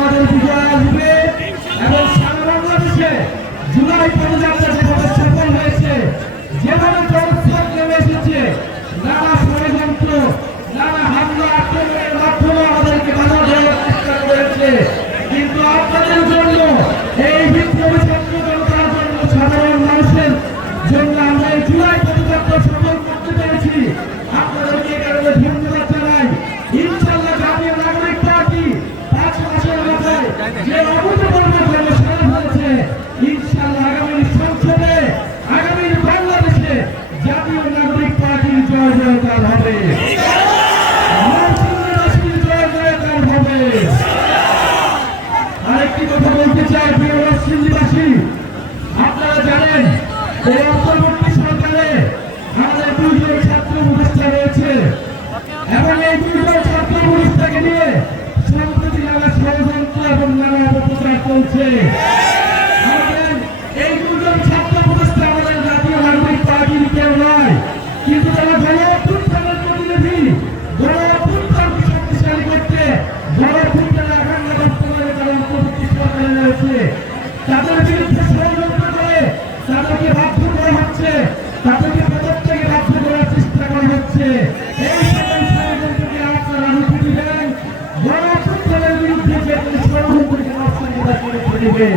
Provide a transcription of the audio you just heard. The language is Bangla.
আমাদের বিজয় আসবে এবং সারা বাংলাদেশে জুলাই পদযাত্রা যেভাবে সফল হয়েছে, যেভাবে জনস্রোত নেমে এসেছে, নানা ষড়যন্ত্র, নানা হামলা আক্রমণের মাধ্যমে আমাদেরকে বাধা দেওয়ার চেষ্টা করেছে, কিন্তু আপনাদের জন্য এই বিপ্লবী ছাত্র জনতার জন্য, সাধারণ মানুষের জন্য আমরা এই জুলাই পদযাত্রা সফল করতে পেরেছি। আপনাদেরকে কারণে ধন্যবাদ জানাই। ইনশাআল্লাহ জাতীয় নাগরিক পার্টি 5 মাসের মাথায় যে অভূতপূর্ব জনসভা হয়েছে, ইনশাআল্লাহ আগামী সংসদে, আগামী বাংলাদেশে জাতীয় নাগরিক পার্টির জয় জয়কার হবে, জয় জয়কার হবে। আরেকটি কথা বলতে চাই, প্রিয় নরসিংদীবাসী, আপনারা জানেন এই অন্তর্বর্তী সরকারে আমাদের 2 জন ছাত্র উপদেষ্টা রয়েছে এবং এই 2 জন ছাত্র উপদেষ্টাকে নিয়ে সম্প্রতি নানা ষড়যন্ত্র এবং নানা অপপ্রচার চলছে। এই 2 জন ছাত্র উপদেষ্টা আমাদের জাতীয় নাগরিক পার্টির কেউ নয়, কিন্তু তারা গণঅভ্যুত্থানের প্রতিনিধি। গণঅভ্যুত্থানকে শক্তিশালী করতে, গণঅভ্যুত্থানের আকাঙ্ক্ষা বাস্তবায়নে তারা অন্তর্বর্তী সরকারে রয়েছে। তাদের বিরুদ্ধে ষড়যন্ত্র করে তাদেরকে বাধ্য করা হচ্ছে, তাদেরকে পদত্যাগে বাধ্য করার চেষ্টা করা হচ্ছে। এই সকল ষড়যন্ত্রকে আপনারা রুখে দিবেন, গণঅভ্যুত্থানের বিরুদ্ধে যে কোনো ষড়যন্ত্রকে নরসিংদীবাসী রুখে দিবে।